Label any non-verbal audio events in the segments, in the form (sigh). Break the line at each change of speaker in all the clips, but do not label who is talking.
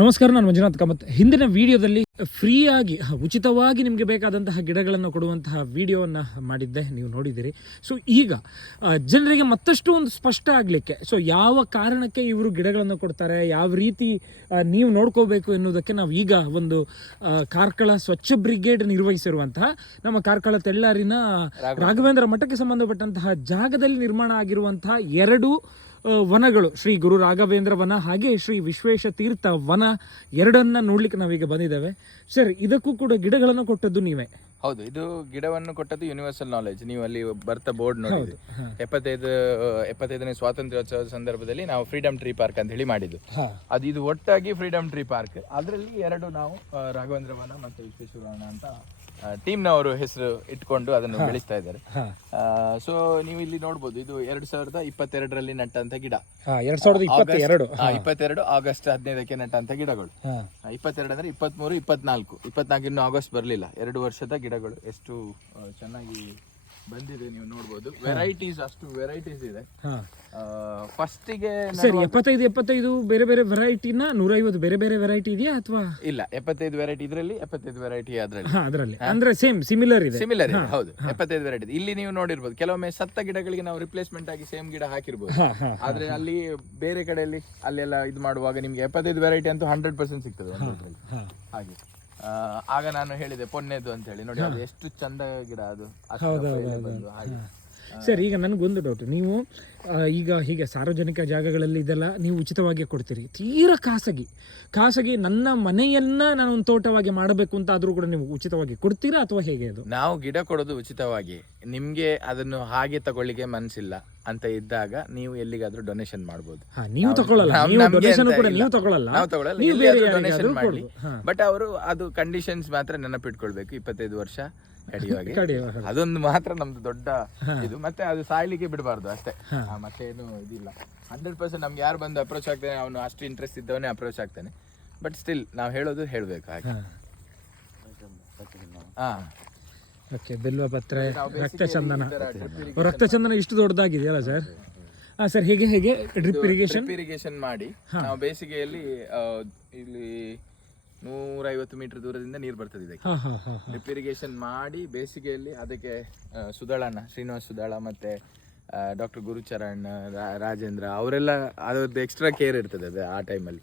ನಮಸ್ಕಾರ ನಾನು ಮಂಜುನಾಥ್ ಕಾಮತ್. ಹಿಂದಿನ ವಿಡಿಯೋದಲ್ಲಿ ಫ್ರೀಯಾಗಿ ಉಚಿತವಾಗಿ ನಿಮಗೆ ಬೇಕಾದಂತಹ ಗಿಡಗಳನ್ನು ಕೊಡುವಂತಹ ವಿಡಿಯೋವನ್ನು ಮಾಡಿದ್ದೆ ನೀವು ನೋಡಿದ್ದೀರಿ. ಸೊ ಈಗ ಜನರಿಗೆ ಮತ್ತಷ್ಟು ಒಂದು ಸ್ಪಷ್ಟ ಆಗಲಿಕ್ಕೆ ಸೊ ಯಾವ ಕಾರಣಕ್ಕೆ ಇವರು ಗಿಡಗಳನ್ನು ಕೊಡ್ತಾರೆ ಯಾವ ರೀತಿ ನೀವು ನೋಡ್ಕೋಬೇಕು ಎನ್ನುವುದಕ್ಕೆ ನಾವು ಈಗ ಒಂದು ಕಾರ್ಕಳ ಸ್ವಚ್ಛ ಬ್ರಿಗೇಡ್ ನಿರ್ವಹಿಸಿರುವಂತಹ ನಮ್ಮ ಕಾರ್ಕಳ ತೆಳ್ಳಾರಿನ ರಾಘವೇಂದ್ರ ಮಠಕ್ಕೆ ಸಂಬಂಧಪಟ್ಟಂತಹ ಜಾಗದಲ್ಲಿ ನಿರ್ಮಾಣ ಆಗಿರುವಂತಹ ಎರಡು ವನಗಳು. ಶ್ರೀ ಗುರು ರಾಘವೇಂದ್ರ ವನ ಹಾಗೆ ಶ್ರೀ ವಿಶ್ವೇಶ ತೀರ್ಥ ವನ ಎರಡನ್ನ ನೋಡ್ಲಿಕ್ಕೆ ನಾವೀಗ ಬಂದಿದ್ದೇವೆ. ಸರ್ ಇದಕ್ಕೂ ಕೂಡ ಗಿಡಗಳನ್ನು ಕೊಟ್ಟದ್ದು ನೀವೇ?
ಹೌದು ಇದು ಗಿಡವನ್ನು ಕೊಟ್ಟದ್ದು ಯೂನಿವರ್ಸಲ್ ನಾಲೆಜ್ ನೀವು ಅಲ್ಲಿ ಬರ್ತಾ ಬೋರ್ಡ್ ನೋಡಿದ್ರಿ. ಎಪ್ಪತ್ತೈದು ಎಪ್ಪತ್ತೈದನೇ ಸ್ವಾತಂತ್ರ್ಯೋತ್ಸವದ ಸಂದರ್ಭದಲ್ಲಿ ನಾವು ಫ್ರೀಡಮ್ ಟ್ರೀ ಪಾರ್ಕ್ ಅಂತ ಹೇಳಿ ಮಾಡಿದ್ದು. ಅದು ಇದು ಒಟ್ಟಾಗಿ ಫ್ರೀಡಮ್ ಟ್ರೀ ಪಾರ್ಕ್ ಅದರಲ್ಲಿ ಎರಡು ನಾವು ರಾಘವೇಂದ್ರ ವನ ಮತ್ತು ವಿಶ್ವೇಶ್ವರ ಅಂತ ಟೀಮ್ನವರು ಹೆಸರು ಇಟ್ಕೊಂಡು ಅದನ್ನು ಬೆಳೆಸ್ತಾ ಇದ್ದಾರೆ. ಸೊ ನೀವು ಇಲ್ಲಿ ನೋಡ್ಬೋದು ಇದು ಎರಡ್ ಸಾವಿರದ ಇಪ್ಪತ್ತೆರಡರಲ್ಲಿ ನಟ್ಟಂತ ಗಿಡ.
ಹಾ ಎರಡ್ ಸಾವಿರದ ಇಪ್ಪತ್ತ ಎರಡು
ಆ, ಇಪ್ಪತ್ತೆರಡು ಆಗಸ್ಟ್ ಹದಿನೈದಕ್ಕೆ ನಟ್ಟಂತ ಗಿಡಗಳು. ಇಪ್ಪತ್ತೆರಡು ಅಂದ್ರೆ ಇಪ್ಪತ್ಮೂರು ಇಪ್ಪತ್ನಾಲ್ಕು ಇಪ್ಪತ್ನಾಲ್ಕು ಇನ್ನು ಆಗಸ್ಟ್ ಬರಲಿಲ್ಲ. ಎರಡು ವರ್ಷದ ಗಿಡಗಳು ಎಷ್ಟು ಚೆನ್ನಾಗಿ ಬಂದಿದೆ ನೀವು ನೋಡ್ಬೋದು. ವೆರೈಟೀಸ್ ಅಷ್ಟು ವೆರೈಟೀಸ್ ಇದೆ. ಫಸ್ಟಿಗೆ
ಸರಿ ಎಪ್ಪತ್ತೈದು ಎಪ್ಪತ್ತೈದು ಬೇರೆ ಬೇರೆ ವೆರೈಟಿನ ನೂರೈವತ್ತು ಬೇರೆ ಬೇರೆ ವೆರೈಟಿ ಇದೆಯಾ ಅಥವಾ?
ಇಲ್ಲ ಎಪ್ಪತ್ತೈದು ವೆರೈಟಿ ಇದರಲ್ಲಿ ಎಪ್ಪತ್ತೈದು ವೆರೈಟಿ ಅದರಲ್ಲಿ.
ಅದರಲ್ಲಿ. ಅಂದ್ರೆ ಸೇಮ್ ಸಿಮಿಲರ್ ಇದೆ.
ಸಿಮಿಲರ್ ಇದೆ ಹೌದು. ಎಪ್ಪತ್ತೈದು ವೆರೈಟಿ ಇಲ್ಲಿ ನೀವು ನೋಡಿರ್ಬೋದು ಕೆಲವೊಮ್ಮೆ ಸತ್ತ ಗಿಡಗಳಿಗೆ ನಾವು ರಿಪ್ಲೇಸ್ಮೆಂಟ್ ಆಗಿ ಸೇಮ್ ಗಿಡ ಹಾಕಿರ್ಬೋದು. ಆದ್ರೆ ಅಲ್ಲಿ ಬೇರೆ ಕಡೆಯಲ್ಲಿ ಅಲ್ಲೆಲ್ಲ ಇದು ಮಾಡುವಾಗ ನಿಮ್ಗೆ ಎಪ್ಪತ್ತೈದು ವೆರೈಟಿ ಅಂತೂ ಹಂಡ್ರೆಡ್ ಪರ್ಸೆಂಟ್ ಸಿಗ್ತದೆ ಹಾಗೆ. ಆಗ ನಾನು ಹೇಳಿದೆ ಪೊನ್ನೆದು ಅಂತ ಹೇಳಿ ನೋಡಿ ಅದು ಎಷ್ಟು ಚಂದ ಗಿಡ ಅದು. ಬಂದು ಹಾಗೆ.
ಸರ್ ಈಗ ನನಗೊಂದು ಡೌಟ್ ನೀವು ಈಗ ಹೀಗೆ ಸಾರ್ವಜನಿಕ ಜಾಗಗಳಲ್ಲಿ ಇದೆಲ್ಲ ನೀವು ಉಚಿತವಾಗಿ ಕೊಡ್ತೀರಿ. ತೀರಾ ಖಾಸಗಿ. ಖಾಸಗಿ ನನ್ನ ಮನೆಯನ್ನ ನಾನು ಒಂದು ತೋಟವಾಗಿ ಮಾಡಬೇಕು ಅಂತ ಆದ್ರೂ ಕೂಡ ನೀವು ಉಚಿತವಾಗಿ ಕೊಡ್ತೀರಾ ಅಥವಾ ಹೇಗೆ ಅದು?
ನಾವು ಗಿಡ ಕೊಡೋದು ಉಚಿತವಾಗಿ. ನಿಮ್ಗೆ ಅದನ್ನು ಹಾಗೆ ತಗೊಳ್ಳಿಕ್ಕೆ ಮನಸ್ಸಿಲ್ಲ ಅಂತ ಇದ್ದಾಗ ನೀವು ಎಲ್ಲಿಗಾದ್ರೂ ಡೊನೇಷನ್ ಮಾಡ್ಬೋದು.
ಹಾ ನೀವು ತಗೊಳ್ಳಲ್ಲ.
ನಮ್-
ನೀವು
ನಮ್ಗೆ
ಡೊನೇಷನ್
ಅಂತ
ಕೂಡ
ಇಲ್ಲ.
ನೀವು ತಗೊಳ್ಳಲ್ಲ.
ನಾವು ತಗೊಳ್ಳಲ್ಲ.
ನೀವು ಬೇರೆ
ಎಲ್ಲಿಯಾದ್ರೂ
ಯಾರಿಗಾದ್ರೂ
ಮಾಡ್ಲಿ.
ಕೊಡ್ಬೋದು.
ಬಟ್ ಅವರು ಅದು ಕಂಡೀಷನ್ಸ್ ಮಾತ್ರ ನೆನಪಿಟ್ಕೊಳ್ಬೇಕು. ಇಪ್ಪತ್ತೈದು ವರ್ಷ ಕಡಿಯುವಾಗೆ. ಅದೊಂದು ಮಾತ್ರ ನಮ್ದು ದೊಡ್ಡ ಇದು. ಮತ್ತೆ ಅದು ಸಾಯ್ಲಿಕ್ಕೆ ಬಿಡಬಾರ್ದು ಅಷ್ಟೇ. ಆ, ಮತ್ತೆ ಏನು ಇದಿಲ್ಲ. ಹಂಡ್ರೆಡ್ ಪರ್ಸೆಂಟ್ ನಮ್ಗೆ ಯಾರು ಬಂದು ಅಪ್ರೋಚ್ ಆಗ್ತಾನೆ ಅವನು ಅಷ್ಟು ಇಂಟ್ರೆಸ್ಟ್ ಇದ್ದವನೇ ಅಪ್ರೋಚ್ ಆಗ್ತಾನೆ. ಬಟ್ ಸ್ಟಿಲ್ ನಾವು ಹೇಳೋದು ಹೇಳ್ಬೇಕು ಹಾಗೆ. ಹಾ.
ಓಕೆ ಬಿಲ್ವ ಪತ್ರೆ
ರಕ್ತಚಂದನ
ರಕ್ತ
basically
ಚಂದನ
ಈ ತರ drip irrigation-
ಓ, ರಕ್ತ ಚಂದನ ಇಷ್ಟು ದೊಡ್ಡದಾಗಿದೆಯಲ್ಲ ಸರ್? ಹಾ ಸರ್ ಹೇಗೆ ಹೇಗೆ? Drip irrigation?
ಇರಿಗೇಷನ್ ಮಾಡಿ ನಾವು ಬೇಸಿಗೆಯಲ್ಲಿ ಇಲ್ಲಿ ನೂರೈವತ್ತು ಮೀಟರ್ ದೂರದಿಂದ ನೀರು ಬರ್ತದೆ ಇದಕ್ಕೆ. ಡ್ರಿಪ್ ಇರಿಗೇಷನ್ ಮಾಡಿ ಬೇಸಿಗೆಯಲ್ಲಿ ಅದಕ್ಕೆ ಸುದಳನ ಸುಧಾಳಣ್ಣ ಶ್ರೀನಿವಾಸ್ ಸುಧಾಳ ಮತ್ತೆ ಡಾಕ್ಟರ್ ಗುರುಚರಣ್ ರಾಜೇಂದ್ರ ಅವರೆಲ್ಲ ಅದರದ್ದು ಎಕ್ಸ್ಟ್ರಾ ಕೇರ್ ಇರ್ತದೆ ಅದು ಆ ಟೈಮಲ್ಲಿ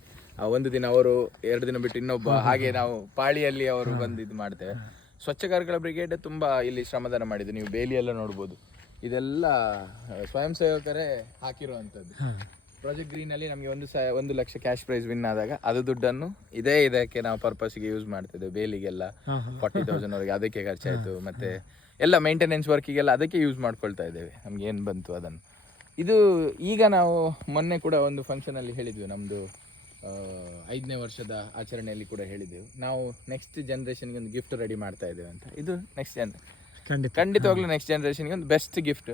ಒಂದು ದಿನ ಅವರು ಎರಡು ದಿನ ಬಿಟ್ಟು ಇನ್ನೊಬ್ಬ ಹಾಗೆ ನಾವು ಪಾಳಿಯಲ್ಲಿ ಅವರು ಬಂದು ಇದು ಮಾಡ್ತೇವೆ. ಸ್ವಚ್ಛ ಕಾರ್ಕಳ ಬ್ರಿಗೇಡ್ ತುಂಬಾ ಇಲ್ಲಿ ಶ್ರಮದಾನ ಮಾಡಿದೆ. ನೀವು ಬೇಲಿಯೆಲ್ಲ ನೋಡ್ಬೋದು. ಇದೆಲ್ಲ ಸ್ವಯಂ ಸೇವಕರೇ ಹಾಕಿರುವಂಥದ್ದು. ಪ್ರಾಜೆಕ್ಟ್ ಗ್ರೀನ್ ಅಲ್ಲಿ ನಮಗೆ ಒಂದು ಸ ಒಂದು ಲಕ್ಷ ಕ್ಯಾಶ್ ಪ್ರೈಸ್ ವಿನ್ ಆದಾಗ ಅದು ದುಡ್ಡನ್ನು ಇದೇ ಇದಕ್ಕೆ ನಾವು ಪರ್ಪಸ್ಗೆ ಯೂಸ್ ಮಾಡ್ತಿದ್ದೇವೆ. ಬೇಲಿಗೆಲ್ಲ. ಫಾರ್ಟಿ ತೌಸಂಡ್ ವರೆಗೆ ಅದಕ್ಕೆ ಖರ್ಚಾಯ್ತು. ಮತ್ತೆ ಎಲ್ಲ ಮೇಂಟೆನೆನ್ಸ್ ವರ್ಕಿಗೆಲ್ಲ ಅದಕ್ಕೆ ಯೂಸ್ ಮಾಡ್ಕೊಳ್ತಾ ಇದ್ದೇವೆ. ನಮ್ಗೆ ಏನು ಬಂತು ಅದನ್ನು. ಇದು ಈಗ ನಾವು ಮೊನ್ನೆ ಕೂಡ ಒಂದು ಫಂಕ್ಷನ್ ಅಲ್ಲಿ ಹೇಳಿದ್ವಿ ನಮ್ದು ಆ, ಐದನೇ ವರ್ಷದ ಆಚರಣೆಯಲ್ಲಿ ಕೂಡ ಹೇಳಿದ್ದೆವು. ನಾವು ನೆಕ್ಸ್ಟ್ ಜನರೇಷನ್ಗೆ ಒಂದು ಗಿಫ್ಟ್ ರೆಡಿ ಮಾಡ್ತಾ ಇದ್ದೇವೆ ಅಂತ. ಇದು ನೆಕ್ಸ್ಟ್ ಜನ್
ಖಂಡಿತ.
ಖಂಡಿತವಾಗ್ಲೂ ನೆಕ್ಸ್ಟ್ ಜನರೇಷನ್ಗೆ ಒಂದು ಬೆಸ್ಟ್ ಗಿಫ್ಟ್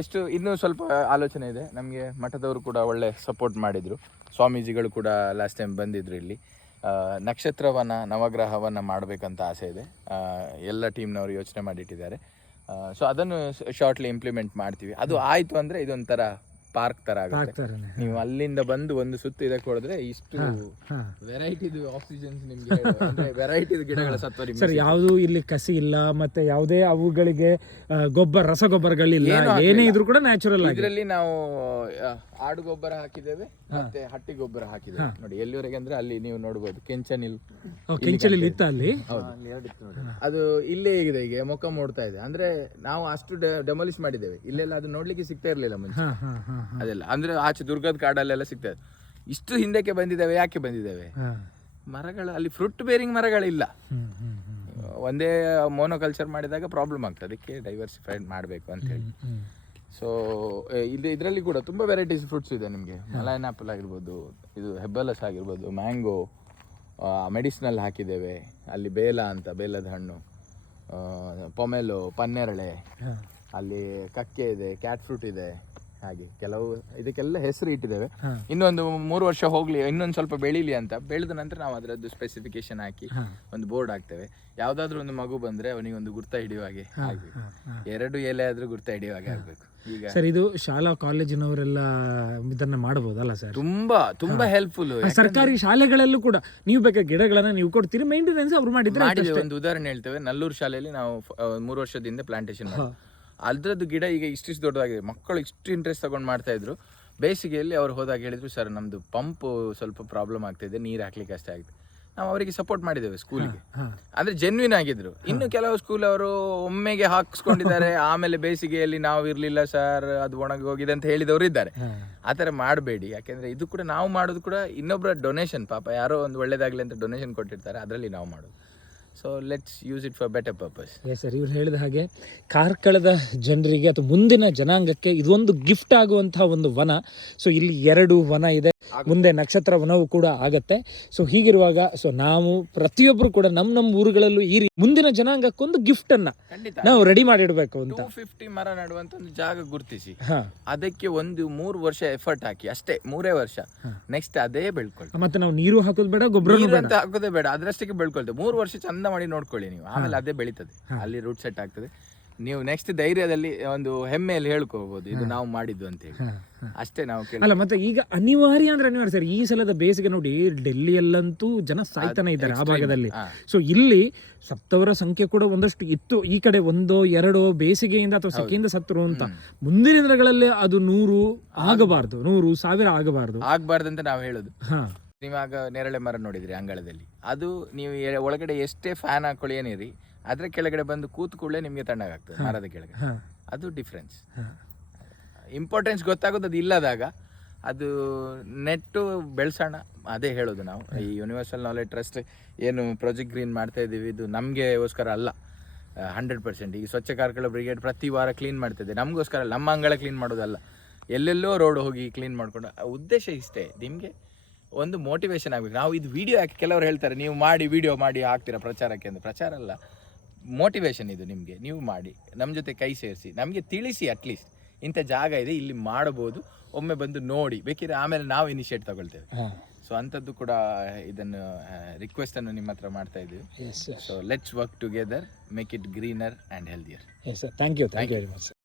ಎಷ್ಟು ಇನ್ನೂ ಸ್ವಲ್ಪ ಆಲೋಚನೆ ಇದೆ. ನಮಗೆ ಮಠದವರು ಕೂಡ ಒಳ್ಳೆ ಸಪೋರ್ಟ್ ಮಾಡಿದರು. ಸ್ವಾಮೀಜಿಗಳು ಕೂಡ ಲಾಸ್ಟ್ ಟೈಮ್ ಬಂದಿದ್ರು ಇಲ್ಲಿ. ನಕ್ಷತ್ರವನ್ನು ನಕ್ಷತ್ರವನ ನವಗ್ರಹವನ್ನ ಮಾಡಬೇಕಂತ ಆಸೆ ಇದೆ. ಎಲ್ಲ ಟೀಮ್ನವರು ಯೋಚನೆ ಮಾಡಿಟ್ಟಿದ್ದಾರೆ. ಸೊ ಅದನ್ನು ಶಾರ್ಟ್ಲಿ ಇಂಪ್ಲಿಮೆಂಟ್ ಮಾಡ್ತೀವಿ. ಅದು ಆಯಿತು ಅಂದರೆ ಇದೊಂಥರ ಪಾರ್ಕ್ ತರ ಆಗುತ್ತೆ. ನೀವು ಅಲ್ಲಿಂದ ಬಂದು ಒಂದು ಸುತ್ತು ಇದಕ್ಕೆ ಹೊಡೆದ್ರೆ ಇಷ್ಟು ವೆರೈಟಿದು ಆಕ್ಸಿಜನ್ಸ್ ನಿಮಗೆ ವೆರೈಟಿದು ಗಿಡಗಳ ಸತ್ವ
ಸರ್ ಯಾವುದು ಇಲ್ಲಿ ಕಸಿ ಇಲ್ಲ ಮತ್ತೆ ಯಾವುದೇ ಅವುಗಳಿಗೆ ಆ, ಗೊಬ್ಬರ ರಸಗೊಬ್ಬರಗಳಿಲ್ಲ ಏನೇ ಇದ್ರೂ ಕೂಡ ನ್ಯಾಚುರಲ್ ಆಗಿ
ಇದರಲ್ಲಿ ನಾವು ಆ, ಆಡು ಗೊಬ್ಬರ ಹಾಕಿದ್ದೇವೆ ಮತ್ತೆ ಹಟ್ಟಿ ಗೊಬ್ಬರ ಹಾಕಿದ್ದೇವೆ. ನೋಡಿ ಎಲ್ಲಿವರೆಗೆ ಅಂದ್ರೆ ಅಲ್ಲಿ ನೀವು ನೋಡಬಹುದು ಕೆಂಚನಿಲ್.
ಕೆಂಚನಿಲ್ ಇತ್ತ ಅಲ್ಲಿ
ಅದು ಇಲ್ಲೇ ಇದೆ ಈಗ ಮುಖ ಮೂಡ್ತಾ ಇದೆ. ಅಂದ್ರೆ ನಾವು ಅಷ್ಟು ಡೆಮೊಲಿಷ್ ಮಾಡಿದ್ದೇವೆ. ಇಲ್ಲೆಲ್ಲ ಅದು ನೋಡ್ಲಿಕ್ಕೆ ಸಿಗ್ತಾ ಇರ್ಲಿಲ್ಲ ಮುಂಚೆ.
ಹಾ ಹಾ ಹಾ
ಅದೆಲ್ಲ. ಅಂದ್ರೆ ಆಚೆ ದುರ್ಗದ ಕಾಡಲ್ಲೆಲ್ಲ ಸಿಗ್ತದೆ ಇಷ್ಟು ಹಿಂದಕ್ಕೆ ಬಂದಿದ್ದೇವೆ ಯಾಕೆ ಬಂದಿದ್ದೇವೆ? ಮರಗಳು ಅಲ್ಲಿ ಫ್ರೂಟ್ ಬೇರಿಂಗ್ ಮರಗಳಿಲ್ಲ. ಒಂದೇ ಮೋನೋಕಲ್ಚರ್ ಮಾಡಿದಾಗ ಪ್ರಾಬ್ಲಮ್ ಆಗ್ತದೆ. ಅದಕ್ಕೆ ಡೈವರ್ಸಿಫೈಡ್ ಮಾಡಬೇಕು ಅಂತ ಹೇಳಿ. ಸೊ ಇದು ಇದರಲ್ಲಿ ಕೂಡ ತುಂಬ ವೆರೈಟೀಸ್ ಫ್ರೂಟ್ಸ್ ಇದೆ ನಿಮಗೆ. ಮಲೈನ್ ಆ್ಯಪಲ್ ಆಗಿರ್ಬೋದು ಇದು ಹೆಬ್ಬಲಸ್ ಆಗಿರ್ಬೋದು ಮ್ಯಾಂಗೋ ಮೆಡಿಸಿನಲ್ ಹಾಕಿದ್ದೇವೆ. ಅಲ್ಲಿ ಬೇಲ ಅಂತ ಬೇಲದ ಹಣ್ಣು. ಪೊಮೆಲೋ ಪನ್ನೆರಳೆ. ಅಲ್ಲಿ ಕಕ್ಕೆ ಇದೆ ಕ್ಯಾಟ್ ಫ್ರೂಟ್ ಇದೆ. ಹಾಗೆ ಕೆಲವು ಇದಕ್ಕೆಲ್ಲ ಹೆಸರು ಇಟ್ಟಿದ್ದೇವೆ. ಇನ್ನೊಂದು ಮೂರು ವರ್ಷ ಹೋಗ್ಲಿ ಇನ್ನೊಂದು ಸ್ವಲ್ಪ ಬೆಳೀಲಿ ಅಂತ. ಬೆಳೆದ ನಂತರ ನಾವು ಅದರದ್ದು ಸ್ಪೆಸಿಫಿಕೇಶನ್ ಹಾಕಿ ಒಂದು ಬೋರ್ಡ್ ಹಾಕ್ತೇವೆ. ಯಾವ್ದಾದ್ರು ಒಂದು ಮಗು ಬಂದ್ರೆ ಅವನಿಗೆ ಒಂದು ಗುರ್ತ ಹಿಡಿಯುವ ಹಾಗೆ. ಎರಡು ಎಲೆ ಆದ್ರೂ ಗುರ್ತ ಹಿಡಿಯುವ ಹಾಗೆ ಆಗ್ಬೇಕು. ಈಗ
ಸರ್ ಇದು ಶಾಲಾ ಕಾಲೇಜಿನವರೆಲ್ಲ ಇದನ್ನ ಮಾಡಬಹುದಲ್ಲ ಸರ್?
ತುಂಬಾ ತುಂಬಾ ಹೆಲ್ಪ್ಫುಲ್
ಸರ್ಕಾರಿ ಶಾಲೆಗಳಲ್ಲೂ ಕೂಡ ನೀವು ಬೇಕಾದ ಗಿಡಗಳನ್ನ ನೀವು ಕೊಡ್ತೀರಿ ಮೇಂಟೆನೆನ್ಸ್ ಅವ್ರು ಮಾಡಿದ್ರೆ
ಒಂದು ಉದಾಹರಣೆ ಹೇಳ್ತೇವೆ. ನಲ್ಲೂರು ಶಾಲೆಯಲ್ಲಿ ನಾವು ಮೂರು ವರ್ಷದಿಂದ ಪ್ಲಾಂಟೇಶನ್ ಅದ್ರದ್ದು ಗಿಡ ಈಗ ಇಷ್ಟಿಷ್ಟು ದೊಡ್ಡದಾಗಿದೆ. ಮಕ್ಕಳು ಇಷ್ಟು ಇಂಟ್ರೆಸ್ಟ್ ತಗೊಂಡು ಮಾಡ್ತಾ ಇದ್ರು. ಬೇಸಿಗೆಯಲ್ಲಿ ಅವ್ರು ಹೋದಾಗ ಹೇಳಿದ್ರು ಸರ್ ನಮ್ದು ಪಂಪ್ ಸ್ವಲ್ಪ ಪ್ರಾಬ್ಲಮ್ ಆಗ್ತಿದೆ ನೀರು ಹಾಕ್ಲಿಕ್ಕೆ ಅಷ್ಟೇ ಆಗಿದೆ. ನಾವು ಅವರಿಗೆ ಸಪೋರ್ಟ್ ಮಾಡಿದ್ದೇವೆ ಸ್ಕೂಲಿಗೆ ಅಂದರೆ ಜೆನ್ವಿನ್ ಆಗಿದ್ರು. ಇನ್ನು ಕೆಲವು ಸ್ಕೂಲ್ ಅವರು ಒಮ್ಮೆಗೆ ಹಾಕಿಸ್ಕೊಂಡಿದ್ದಾರೆ (laughs) ಆಮೇಲೆ ಬೇಸಿಗೆಯಲ್ಲಿ ನಾವು ಇರ್ಲಿಲ್ಲ ಸರ್ ಅದು ಒಣಗಿ ಹೋಗಿದೆ ಅಂತ ಹೇಳಿದವರು ಇದ್ದಾರೆ. ಆ ಥರ ಮಾಡಬೇಡಿ. ಯಾಕೆಂದ್ರೆ ಇದು ಕೂಡ ನಾವು ಮಾಡೋದು ಕೂಡ ಇನ್ನೊಬ್ಬರ ಡೊನೇಷನ್ ಪಾಪ ಯಾರೋ ಒಂದು ಒಳ್ಳೇದಾಗಲಿ ಅಂತ ಡೊನೇಷನ್ ಕೊಟ್ಟಿರ್ತಾರೆ ಅದರಲ್ಲಿ ನಾವು ಮಾಡೋದು. So let's use it for better purpose
yes sir ಇವ್ರು ಹೇಳಿದ ಹಾಗೆ ಕಾರ್ಕಳದ ಜನರಿಗೆ ಅಥವಾ ಮುಂದಿನ ಜನಾಂಗಕ್ಕೆ ಇದೊಂದು ಗಿಫ್ಟ್ ಆಗುವಂತಹ ಒಂದು ವನ. ಸೊ ಇಲ್ಲಿ ಎರಡು ವನ ಇದೆ. ಮುಂದೆ ನಕ್ಷತ್ರ ವನವು ಕೂಡ ಆಗತ್ತೆ. ಸೊ ಹೀಗಿರುವಾಗ ಸೊ ನಾವು ಪ್ರತಿಯೊಬ್ಬರು ಕೂಡ ನಮ್ಮ ನಮ್ಮ ಊರುಗಳಲ್ಲೂ ಈ ಮುಂದಿನ ಜನಾಂಗಕ್ಕೊಂದು ಗಿಫ್ಟ್ ಅನ್ನ ನಾವು ರೆಡಿ ಮಾಡಿಡಬೇಕು ಅಂತ.
ಫಿಫ್ಟಿ ಮರ ನಡುವಂತ ಒಂದು ಜಾಗ ಗುರುತಿಸಿ. ಅದಕ್ಕೆ ಒಂದು ಮೂರು ವರ್ಷ ಎಫರ್ಟ್ ಹಾಕಿ. ಅಷ್ಟೇ ಮೂರೇ ವರ್ಷ. ನೆಕ್ಸ್ಟ್ ಅದೇ ಬೆಳ್ಕೊಳ್ತೀವಿ.
ಮತ್ತೆ ನಾವು ನೀರು ಹಾಕೋದು ಬೇಡ ಗೊಬ್ಬರ
ನೀರು ಅಂತ ಹಾಕೋದೇ ಬೇಡ. ಅದರಷ್ಟಕ್ಕೆ ಬೆಳ್ಕೊಳ್ತೇವೆ. ಮೂರು ವರ್ಷ ಚಂದ ಮಾಡಿ ನೋಡ್ಕೊಳ್ಳಿ ನೀವು. ಆಮೇಲೆ ಅದೇ ಬೆಳೀತದೆ. ಅಲ್ಲಿ ರೂಟ್ ಸೆಟ್ ಆಗ್ತದೆ. ನೀವು ನೆಕ್ಸ್ಟ್ ಧೈರ್ಯದಲ್ಲಿ ಒಂದು ಹೆಮ್ಮೆಯಲ್ಲಿ ಹೇಳ್ಕೋಬಹುದು ಇದು ನಾವು ಮಾಡಿದ್ದು ಅಂತ ಹೇಳಿ ಅಷ್ಟೇ ನಾವು ಕೇಳಿ
ಅಲ್ಲ ಮತ್ತೆ ಈಗ ಅನಿವಾರ್ಯ ಅಂದ್ರೆ ಅನಿವಾರ್ಯ ಸರ್ ಈ ಸಲದ ಬೇಸಿಗೆ ನೋಡಿ ಡೆಲ್ಲಿಯಲ್ಲಂತೂ ಜನ ಸಾಯ್ತಾನೆ ಇದ್ದಾರೆ ಆ ಭಾಗದಲ್ಲಿ. ಸೊ ಇಲ್ಲಿ ಸತ್ತವರ ಸಂಖ್ಯೆ ಕೂಡ ಒಂದಷ್ಟು ಇತ್ತು. ಈ ಕಡೆ ಒಂದೋ ಎರಡೋ ಬೇಸಿಗೆಯಿಂದ ಅಥವಾ ಸೆಕೆಯಿಂದ ಸತ್ತರು ಅಂತ. ಮುಂದಿನ ದಿನಗಳಲ್ಲಿ ಅದು ನೂರು ಆಗಬಾರ್ದು. ನೂರು ಸಾವಿರ ಆಗಬಾರ್ದು.
ಅಂತ ನಾವು ಹೇಳೋದು. ನೀವಾಗ ನೇರಳೆ ಮರ ನೋಡಿದ್ರಿ ಅಂಗಳದಲ್ಲಿ. ಅದು ನೀವು ಒಳಗಡೆ ಎಷ್ಟೇ ಫ್ಯಾನ್ ಹಾಕೊಳ್ಳಿ ಏನಿರಿ ಅದ್ರ ಕೆಳಗಡೆ ಬಂದು ಕೂತ್ ಕೂಡಲೇ ನಿಮಗೆ ತಣ್ಣಗಾಗ್ತದೆ ಮರದ
ಕೆಳಗೆ
ಅದು ಡಿಫ್ರೆನ್ಸ್ ಇಂಪಾರ್ಟೆನ್ಸ್ ಗೊತ್ತಾಗೋದು ಅದು ಇಲ್ಲದಾಗ ಅದು ನೆಟ್ಟು ಬೆಳೆಸೋಣ ಅದೇ ಹೇಳೋದು ನಾವು. ಈ ಯೂನಿವರ್ಸಲ್ ನಾಲೆಜ್ ಟ್ರಸ್ಟ್ ಏನು ಪ್ರಾಜೆಕ್ಟ್ ಗ್ರೀನ್ ಮಾಡ್ತಾ ಇದ್ದೀವಿ ಇದು ನಮಗೆಗೋಸ್ಕರ ಅಲ್ಲ. ಹಂಡ್ರೆಡ್ ಪರ್ಸೆಂಟ್ ಈಗ ಸ್ವಚ್ಛ ಕಾರ್ಕಳ ಬ್ರಿಗೇಡ್ ಪ್ರತಿ ವಾರ ಕ್ಲೀನ್ ಮಾಡ್ತಿದ್ದೆ ನಮಗೋಸ್ಕರ ಅಲ್ಲ, ನಮ್ಮ ಅಂಗಳ ಕ್ಲೀನ್ ಮಾಡೋದಲ್ಲ. ಎಲ್ಲೆಲ್ಲೋ ರೋಡ್ ಹೋಗಿ ಕ್ಲೀನ್ ಮಾಡ್ಕೊಂಡು ಉದ್ದೇಶ ಇಷ್ಟೇ. ನಿಮಗೆ ಒಂದು ಮೋಟಿವೇಶನ್ ಆಗಬೇಕು. ನಾವು ಇದು ವಿಡಿಯೋ ಹಾಕಿ ಕೆಲವರು ಹೇಳ್ತಾರೆ ನೀವು ಮಾಡಿ ವಿಡಿಯೋ ಮಾಡಿ ಹಾಕ್ತೀರಾ ಪ್ರಚಾರಕ್ಕೆ ಅಂದರೆ ಪ್ರಚಾರ ಅಲ್ಲ. ಮೋಟಿವೇಶನ್ ಇದು ನಿಮಗೆ ನೀವು ಮಾಡಿ ನಮ್ಮ ಜೊತೆ ಕೈ ಸೇರಿಸಿ ನಮಗೆ ತಿಳಿಸಿ ಅಟ್ಲೀಸ್ಟ್ ಇಂಥ ಜಾಗ ಇದೆ ಇಲ್ಲಿ ಮಾಡಬಹುದು ಒಮ್ಮೆ ಬಂದು ನೋಡಿ ಬೇಕಿದ್ರೆ ಆಮೇಲೆ ನಾವು ಇನಿಷಿಯೇಟ್ ತಗೊಳ್ತೇವೆ. ಸೊ ಅಂಥದ್ದು ಕೂಡ ಇದನ್ನು ರಿಕ್ವೆಸ್ಟ್ ಅನ್ನು ನಿಮ್ಮ ಹತ್ರ ಮಾಡ್ತಾ ಇದ್ದೀವಿ. So let's work together make it greener and healthier
yes sir thank you thank you very much